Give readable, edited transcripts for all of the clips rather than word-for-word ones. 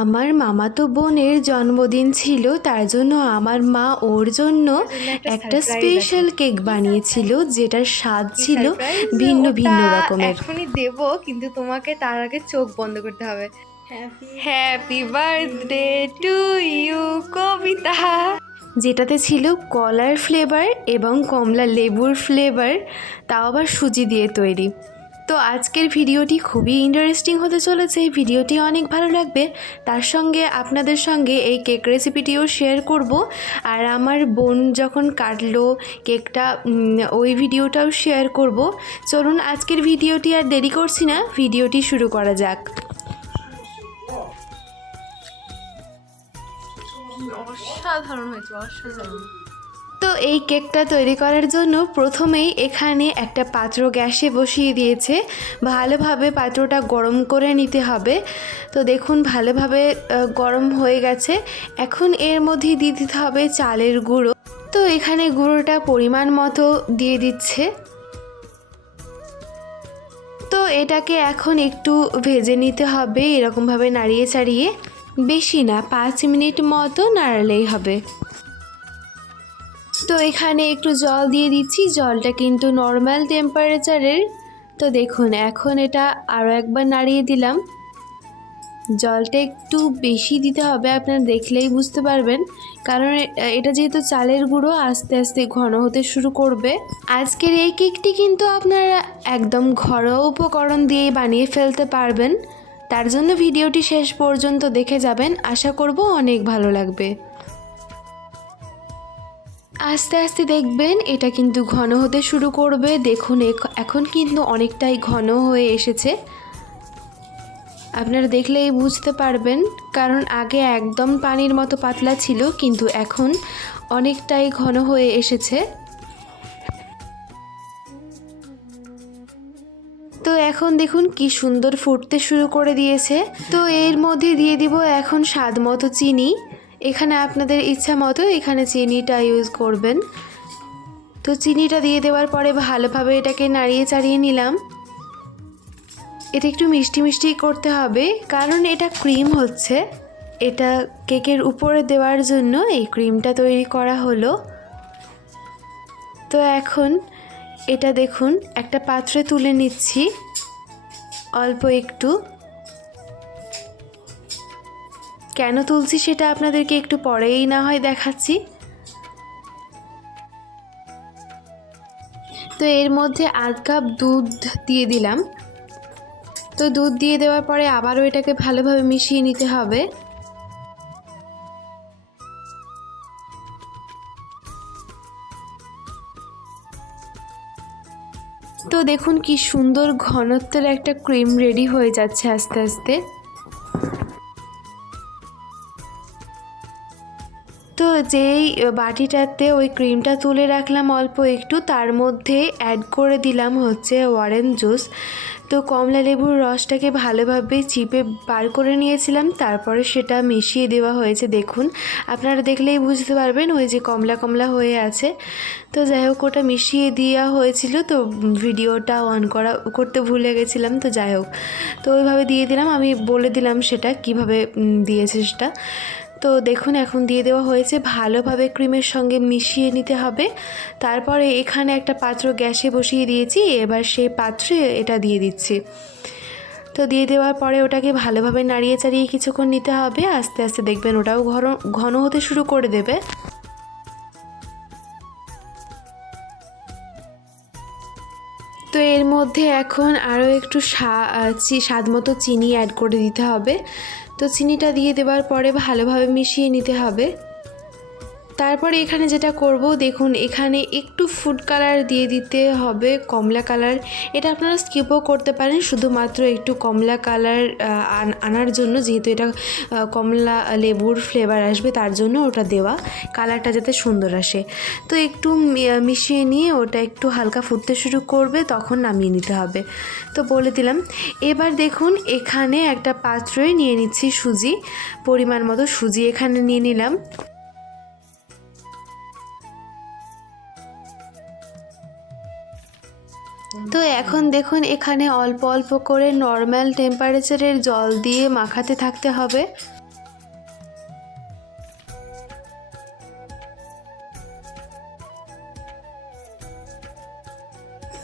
আমার মামাতো বোনের জন্মদিন ছিল, তার জন্য আমার মা ওর জন্য একটা স্পেশাল কেক বানিয়েছিল, যেটার স্বাদ ছিল ভিন্ন ভিন্ন রকমের। এখনই দেব, কিন্তু তোমাকে তার আগে চোখ বন্ধ করতে হবে। হ্যাপি বার্থডে টু ইউ কবিতা। যেটাতে ছিল কলার ফ্লেভার এবং কমলা লেবুর ফ্লেভার, তাও আবার সুজি দিয়ে তৈরি। তো আজকের ভিডিওটি খুবই ইন্টারেস্টিং হতে চলেছে, এই ভিডিওটি অনেক ভালো লাগবে। তার সঙ্গে আপনাদের সঙ্গে এই কেক রেসিপিটিও শেয়ার করব, আর আমার বোন যখন কাটলো কেকটা ওই ভিডিওটাও শেয়ার করব। চলুন আজকের ভিডিওটি আর দেরি করছি না, ভিডিওটি শুরু করা যাক। অসাধারণ হয়েছে, অসাধারণ। তো এই কেকটা তৈরি করার জন্য প্রথমেই এখানে একটা পাত্র গ্যাসে বসিয়ে দিয়েছে, ভালোভাবে পাত্রটা গরম করে নিতে হবে। তো দেখুন ভালোভাবে গরম হয়ে গেছে। এখন এর মধ্যে দিয়ে দিতে হবে চালের গুঁড়ো। তো এখানে গুঁড়োটা পরিমাণ মতো দিয়ে দিচ্ছে। তো এটাকে এখন একটু ভেজে নিতে হবে, এরকমভাবে নাড়িয়ে চাড়িয়ে, বেশি না 5 মিনিট মতো নাড়ালেই হবে। তো এখানে একটু জল দিয়ে দিচ্ছি, জলটা কিন্তু নর্মাল টেম্পারেচারের। তো দেখুন এখন এটা আরও একবার নাড়িয়ে দিলাম। জলটা একটু বেশি দিতে হবে, আপনারা দেখলেই বুঝতে পারবেন, কারণ এটা যেহেতু চালের গুঁড়ো আস্তে আস্তে ঘন হতে শুরু করবে। আজকের এই কেকটি কিন্তু আপনারা একদম ঘরোয়া উপকরণ দিয়ে বানিয়ে ফেলতে পারবেন। তার জন্য ভিডিওটি শেষ পর্যন্ত দেখে যাবেন, আশা করব অনেক ভালো লাগবে। আস্তে আস্তে দেখবেন এটা কিন্তু ঘন হতে শুরু করবে। দেখুন এখন কিন্তু অনেকটাই ঘন হয়ে এসেছে, আপনারা দেখলেই বুঝতে পারবেন, কারণ আগে একদম পানির মতো পাতলা ছিল, কিন্তু এখন অনেকটাই ঘন হয়ে এসেছে। তো এখন দেখুন কি সুন্দর ফুটতে শুরু করে দিয়েছে। তো এর মধ্যে দিয়ে দিব এখন স্বাদ মতো চিনি। এখানে আপনাদের ইচ্ছা মতো এখানে চিনিটা ইউজ করবেন। তো চিনিটা দিয়ে দেওয়ার পরে ভালোভাবে এটাকে নাড়িয়ে চাড়িয়ে নিলাম। এটা একটু মিষ্টি মিষ্টি করতে হবে, কারণ এটা ক্রিম হচ্ছে, এটা কেকের উপরে দেওয়ার জন্য এই ক্রিমটা তৈরি করা হলো। তো এখন এটা দেখুন একটা পাত্রে তুলে নিচ্ছি অল্প একটু। কেন তুলছি সেটা আপনাদেরকে একটু পরেই না হয় দেখাচ্ছি। তো এর মধ্যে আধ কাপ দুধ দিয়ে দিলাম। তো দুধ দিয়ে দেওয়ার পরে আবারও এটাকে ভালোভাবে মিশিয়ে নিতে হবে। তো দেখুন কি সুন্দর ঘনত্বের একটা ক্রিম রেডি হয়ে যাচ্ছে আস্তে আস্তে। তো যেই বাটিটাতে ওই ক্রিমটা তুলে রাখলাম অল্প একটু, তার মধ্যে অ্যাড করে দিলাম হচ্ছে অরেঞ্জ জুস। তো কমলা লেবুর রসটাকে ভালোভাবে চিপে বার করে নিয়েছিলাম, তারপরে সেটা মিশিয়ে দেওয়া হয়েছে। দেখুন আপনারা দেখলেই বুঝতে পারবেন ওই যে কমলা কমলা হয়ে আছে। তো যাই হোক ওটা মিশিয়ে দেওয়া হয়েছিল, তো ভিডিওটা অন করতে ভুলে গেছিলাম। তো যাই হোক, তো ওইভাবে দিয়ে দিলাম, আমি বলে দিলাম সেটা কিভাবে দিয়েছে সেটা। তো দেখুন এখন দিয়ে দেওয়া হয়েছে, ভালোভাবে ক্রিমের সঙ্গে মিশিয়ে নিতে হবে। তারপরে এখানে একটা পাত্র গ্যাসে বসিয়ে দিয়েছি, এবার সেই পাত্রে এটা দিয়ে দিচ্ছি। তো দিয়ে দেওয়ার পরে ওটাকে ভালোভাবে নাড়িয়ে চাড়িয়ে কিছুক্ষণ নিতে হবে, আস্তে আস্তে দেখবেন ওটাও ঘন হতে শুরু করে দেবে। তো এর মধ্যে এখন আরও একটু স্বাদ মতো চিনি অ্যাড করে দিতে হবে। তো চিনিটা দিয়ে দেওয়ার পরে ভালোভাবে মিশিয়ে নিতে হবে। তারপরে এখানে যেটা করব, দেখুন এখানে একটু ফুড কালার দিয়ে দিতে হবে, কমলা কালার। এটা আপনারা স্কিপও করতে পারেন, শুধুমাত্র একটু কমলা কালার আনার জন্য, যেহেতু এটা কমলা লেবুর ফ্লেভার আসবে তার জন্য ওটা দেওয়া, কালারটা যাতে সুন্দর আসে। তো একটু মিশিয়ে নিয়ে ওটা একটু হালকা ফুটতে শুরু করবে, তখন নামিয়ে নিতে হবে। তো বলে দিলাম। এবার দেখুন এখানে একটা পাত্রে নিয়ে নিচ্ছি সুজি, পরিমাণ মতো সুজি এখানে নিয়ে নিলাম। তো এখন দেখুন এখানে অল্প অল্প করে নর্মাল টেম্পারেচারের জল দিয়ে মাখাতে থাকতে হবে।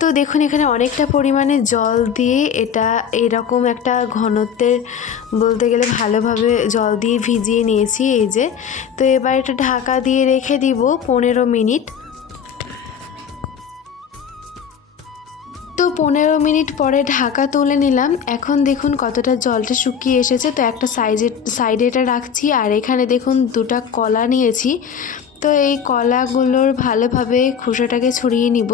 তো দেখুন এখানে অনেকটা পরিমাণে জল দিয়ে এটা এরকম একটা ঘনত্বের বলতে গেলে ভালোভাবে জল দিয়ে ভিজিয়ে নিয়েছি এই যে। তো এবার এটা ঢাকা দিয়ে রেখে দিব 15 মিনিট। তো 15 মিনিট পরে ঢাকা তুলে নিলাম। এখন দেখুন কতটা জলটা শুকিয়ে এসেছে। তো একটা সাইডে এটা রাখছি, আর এখানে দেখুন 2টা কলা নিয়েছি। তো এই কলাগুলোর ভালোভাবে খোসাটাকে ছড়িয়ে নিব।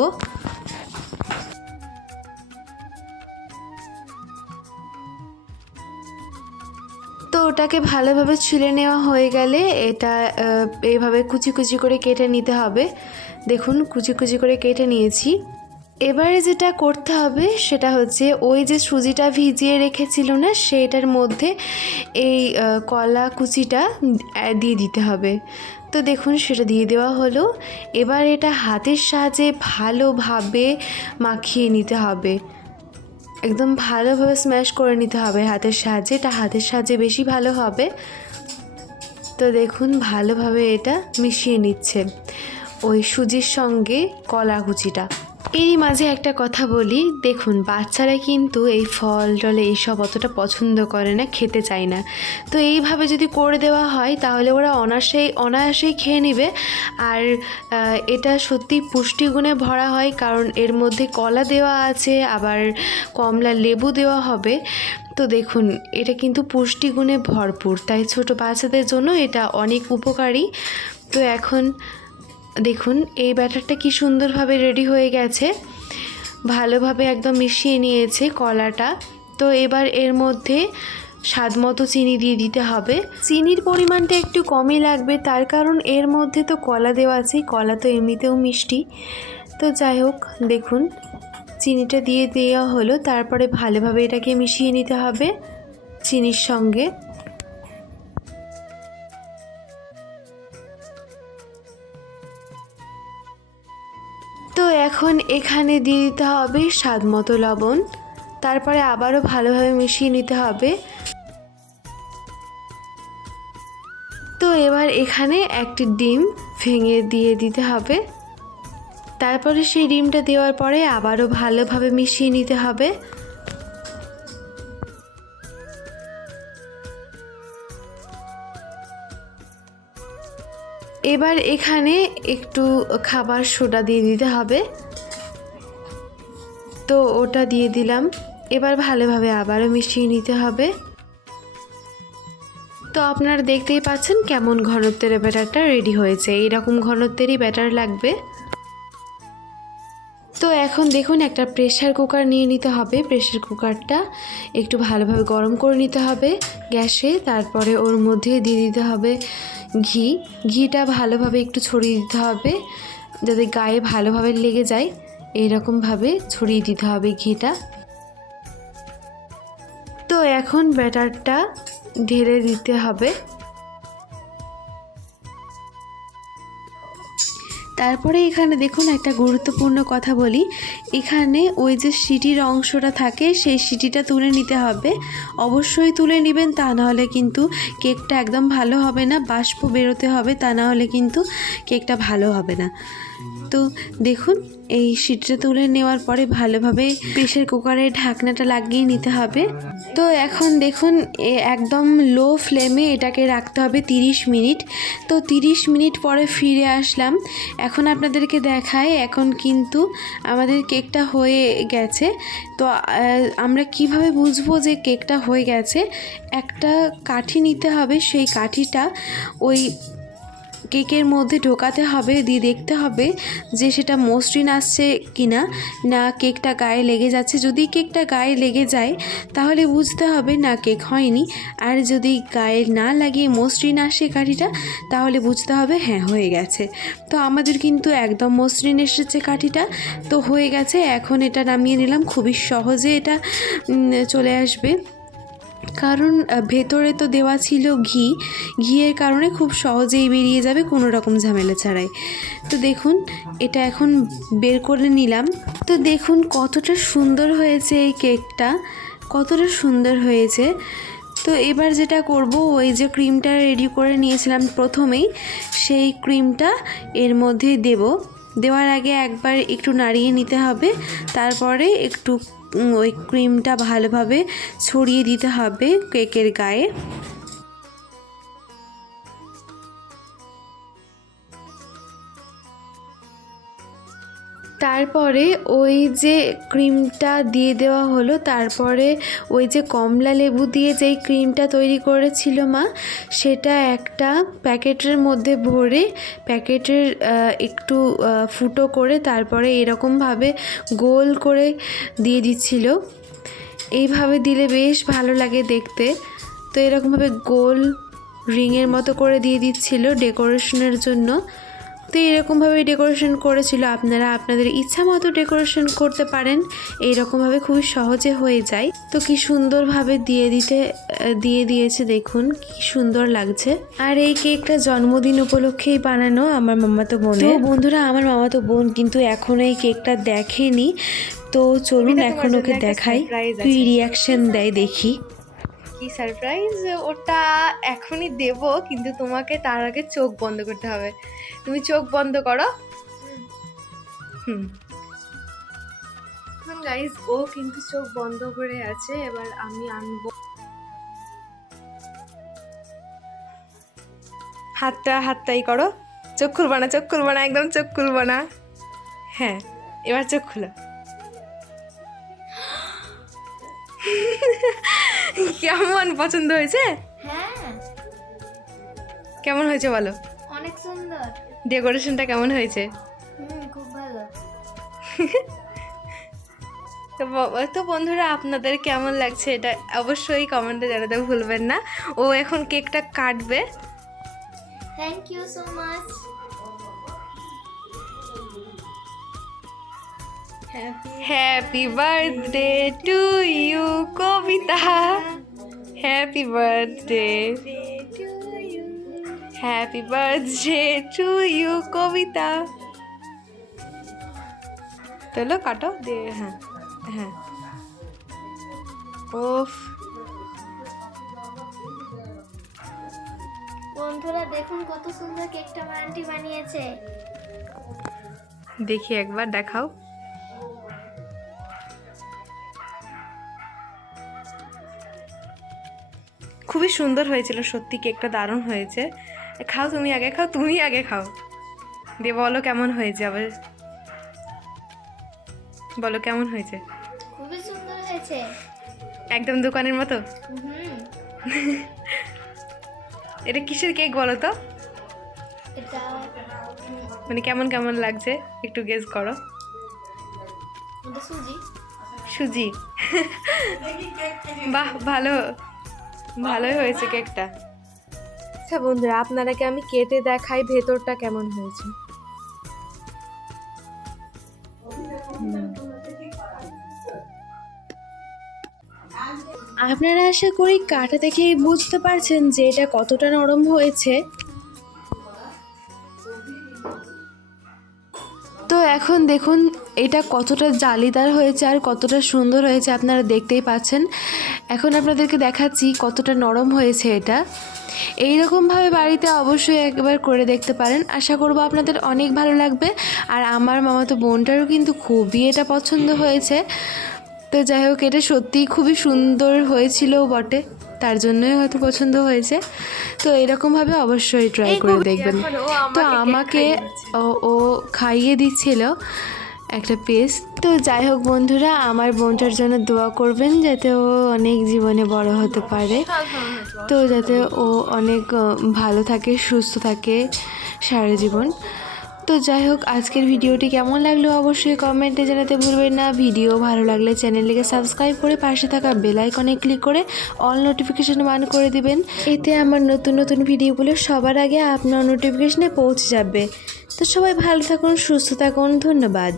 তো ওটাকে ভালোভাবে ছুলে নেওয়া হয়ে গেলে এটা এইভাবে কুচি কুচি করে কেটে নিতে হবে। দেখুন কুচি কুচি করে কেটে নিয়েছি। এবারে যেটা করতে হবে সেটা হচ্ছে ওই যে সুজিটা ভিজিয়ে রেখেছিল না, সেটার মধ্যে এই কলা কুচিটা দিয়ে দিতে হবে। তো দেখুন সেটা দিয়ে দেওয়া হলো। এবার এটা হাতের সাহায্যে ভালোভাবে মাখিয়ে নিতে হবে, একদম ভালোভাবে স্ম্যাশ করে নিতে হবে হাতের সাহায্যে। এটা হাতের সাহায্যে বেশি ভালো হবে। তো দেখুন ভালোভাবে এটা মিশিয়ে নিচ্ছে ওই সুজির সঙ্গে কলা কুচিটা। এরই মাঝে একটা কথা বলি, দেখুন বাচ্চারা কিন্তু এই ফল টল এইসব অতটা পছন্দ করে না, খেতে চায় না। তো এইভাবে যদি করে দেওয়া হয় তাহলে ওরা অনায়াসেই খেয়ে নেবে। আর এটা সত্যি পুষ্টিগুণে ভরা হয়, কারণ এর মধ্যে কলা দেওয়া আছে, আবার কমলা লেবু দেওয়া হবে। তো দেখুন এটা কিন্তু পুষ্টিগুণে ভরপুর, তাই ছোট বাচ্চাদের জন্য এটা অনেক উপকারী। তো এখন দেখুন এই ব্যাটারটা কি সুন্দরভাবে রেডি হয়ে গেছে, ভালোভাবে একদম মিশিয়ে নিয়েছে কলাটা। তো এবার এর মধ্যে স্বাদ মতো চিনি দিয়ে দিতে হবে। চিনির পরিমাণটা একটু কমই লাগবে, তার কারণ এর মধ্যে তো কলা দেওয়া আছে, কলা তো এমনিতেও মিষ্টি। তো যাই হোক দেখুন চিনিটা দিয়ে দেওয়া হলো। তারপরে ভালোভাবে এটাকে মিশিয়ে নিতে হবে চিনির সঙ্গে। তো এখন এখানে দিয়ে দিতে হবে স্বাদ মতো লবণ। তারপরে আবারও ভালোভাবে মিশিয়ে নিতে হবে। তো এবার এখানে একটি ডিম ভেঙে দিয়ে দিতে হবে। তারপরে সেই ডিমটা দেওয়ার পরে আবারও ভালোভাবে মিশিয়ে নিতে হবে। এবার এখানে একটু খাবার সোডা দিয়ে দিতে হবে। তো ওটা দিয়ে দিলাম। এবার ভালোভাবে আবারও মিশিয়ে নিতে হবে। তো আপনারা দেখতেই পাচ্ছেন কেমন ঘনত্বের ব্যাটারটা রেডি হয়েছে। এইরকম ঘনত্বেরই ব্যাটার লাগবে। তো এখন দেখুন একটা প্রেসার কুকার নিয়ে নিতে হবে। প্রেসার কুকারটা একটু ভালোভাবে গরম করে নিতে হবে গ্যাসে। তারপরে ওর মধ্যে দিয়ে দিতে হবে ঘিটা ভালোভাবে একটু ছড়িয়ে দিতে হবে, যাতে গায়ে ভালোভাবে লেগে যায়। এইরকমভাবে ছড়িয়ে দিতে হবে ঘিটা। তো এখন ব্যাটারটা ঢেলে দিতে হবে। তারপরে এখানে দেখুন একটা গুরুত্বপূর্ণ কথা বলি, এখানে ওই যে সিটির অংশটা থাকে সেই সিটিটা তুলে নিতে হবে। অবশ্যই তুলে নেবেন, তা নাহলে কিন্তু কেকটা একদম ভালো হবে না। বাষ্প বেরোতে হবে, তা নাহলে কিন্তু কেকটা ভালো হবে না। তো দেখুন এই সিটিটা তুলে নেওয়ার পরে ভালোভাবে প্রেসার কুকারের ঢাকনাটা লাগিয়ে নিতে হবে। তো এখন দেখুন একদম লো ফ্লেমে এটাকে রাখতে হবে 30 মিনিট। তো 30 মিনিট পরে ফিরে আসলাম। এখন আপনাদেরকে দেখাই এখন কিন্তু আমাদের কেকটা হয়ে গেছে। তো আমরা কিভাবে বুঝবো যে কেকটা হয়ে গেছে? একটা কাঠি নিতে হবে, সেই কাঠিটা ওই কেকের মধ্যে ঢোকাতে হবে, দিয়ে দেখতে হবে যে সেটা মসৃণ আসছে কিনা, না কেকটা গায়ে লেগে যাচ্ছে। যদি কেকটা গায়ে লেগে যায় তাহলে বুঝতে হবে না কেক হয়নি। আর যদি গায়ে না লাগিয়ে মসৃণ আসে কাঠিটা তাহলে বুঝতে হবে হ্যাঁ হয়ে গেছে। তো আমাদের কিন্তু একদম মসৃণ এসেছে কাঠিটা, তো হয়ে গেছে। এখন এটা নামিয়ে নিলাম। খুবই সহজে এটা চলে আসবে, কারণ ভেতরে তো দেওয়া ছিল ঘিয়ের কারণে খুব সহজেই বেরিয়ে যাবে কোনো রকম ঝামেলা ছাড়াই। তো দেখুন এটা এখন বের করে নিলাম। তো দেখুন কতটা সুন্দর হয়েছে এই কেকটা, কতটা সুন্দর হয়েছে। তো এবার যেটা করব, ওই যে ক্রিমটা রেডি করে নিয়েছিলাম প্রথমেই, সেই ক্রিমটা এর মধ্যে দেব। দেওয়ার আগে একবার একটু নাড়িয়ে নিতে হবে, তারপরে একটু ওই ক্রিমটা ভালোভাবে ছড়িয়ে দিতে হবে কেকের গায়ে। তারপরে ওই যে ক্রিমটা দিয়ে দেওয়া হলো, তারপরে ওই যে কমলা লেবু দিয়ে যেই ক্রিমটা তৈরি করেছিল মা, সেটা একটা প্যাকেটের মধ্যে ভরে প্যাকেটের একটু ফুটো করে তারপরে এরকমভাবে গোল করে দিয়ে দিচ্ছিল। এইভাবে দিলে বেশ ভালো লাগে দেখতে। তো এরকমভাবে গোল রিংয়ের মতো করে দিয়ে দিচ্ছিল ডেকোরেশনের জন্য। তো এরকমভাবে ডেকোরেশন করেছিল, আপনারা আপনাদের ইচ্ছা মতো ডেকোরেশন করতে পারেন, এইরকমভাবে খুবই সহজে হয়ে যায়। তো কি সুন্দরভাবে দিয়ে দিয়েছে, দেখুন কি সুন্দর লাগছে। আর এই কেকটা জন্মদিন উপলক্ষেই বানানো আমার মামাতো বোন। তো বন্ধুরা, আমার মামাতো বোন কিন্তু এখনো এই কেকটা দেখেনি, তো চলুন এখন ওকে দেখাই কি রিয়াকশন দেয়, দেখি। কি সারপ্রাইজ ওটা এখনই দেব, কিন্তু তোমাকে তার আগে চোখ বন্ধ করতে হবে। তুমি চোখ বন্ধ করো। গাইস, ও কিন্তু চোখ বন্ধ করে আছে। এবার আমি আনবো, হাতটাই করো। চোখ খুলবা না, একদম চোখ খুলবা না। হ্যাঁ, এবার চোখ খুলো। কেমন পছন্দ হয়েছে? হ্যাঁ, কেমন হয়েছে বলো? অনেক সুন্দর। ডেকোরেশনটা কেমন হয়েছে? খুব ভালো। তো বন্ধুরা, আপনাদের কেমন লাগছে এটা অবশ্যই কমেন্টে জানাতে ভুলবেন না। ও এখন কেকটা কাটবে। Thank you so much. Happy birthday to you Kabita. Happy birthday, happy birthday to you Kabita. চলো কাটো দে। হ্যাঁ হ্যাঁ, ওফ। বন্ধুরা দেখুন কত সুন্দর কেকটা আমার আন্টি বানিয়েছে। দেখি একবার দেখাও। খুবই সুন্দর হয়েছিল সত্যি, কেকটা দারুণ হয়েছে। খাও, তুমি আগে খাও, দিয়ে বলো কেমন হয়েছে। আবার বলো কেমন হয়েছে। খুবই সুন্দর হয়েছে, একদম দোকানের মতো। এটা কিসের কেক বলো তো? এটা মানে কেমন লাগছে একটু গেস করো। সুজি। বাহ, ভালোই হয়েছে কেকটা। আচ্ছা বন্ধুরা, আপনারাকে আমি কেটে দেখাই ভেতরটা কেমন হয়েছে। আপনারা আশা করি কাটা দেখেই বুঝতে পারছেন যে এটা কতটা নরম হয়েছে। তো এখন দেখুন এটা কতটা জালিদার হয়েছে আর কতটা সুন্দর হয়েছে, আপনারা দেখতেই পাচ্ছেন। এখন আপনাদেরকে দেখাচ্ছি কতটা নরম হয়েছে এটা। এইরকমভাবে বাড়িতে অবশ্যই একবার করে দেখতে পারেন, আশা করব আপনাদের অনেক ভালো লাগবে। আর আমার মামাতো বোনটারও কিন্তু খুবই এটা পছন্দ হয়েছে। তো যাই হোক, এটা সত্যিই খুবই সুন্দর হয়েছিল বটে, তার জন্যই হয়তো পছন্দ হয়েছে। তো এরকমভাবে অবশ্যই ট্রাই করে দেখবেন। তো আমাকে ও খাইয়ে দিচ্ছিল একটা পিস। তো যাই হোক বন্ধুরা, আমার বোনটার জন্য দোয়া করবেন যাতে ও অনেক জীবনে বড় হতে পারে, তো যাতে ও অনেক ভালো থাকে, সুস্থ থাকে সারা জীবন। তো যাই হোক, আজকের ভিডিওটি কেমন লাগলো অবশ্যই কমেন্টে জানাতে ভুলবেন না। ভিডিও ভালো লাগলে চ্যানেলটিকে সাবস্ক্রাইব করে পাশে থাকা বেল আইকনে ক্লিক করে অল নোটিফিকেশন অন করে দিবেন। এতে আমার নতুন ভিডিওগুলো সবার আগে আপনার নোটিফিকেশনে পৌঁছে যাবে। তো সবাই ভালো থাকুন, সুস্থ থাকুন, ধন্যবাদ।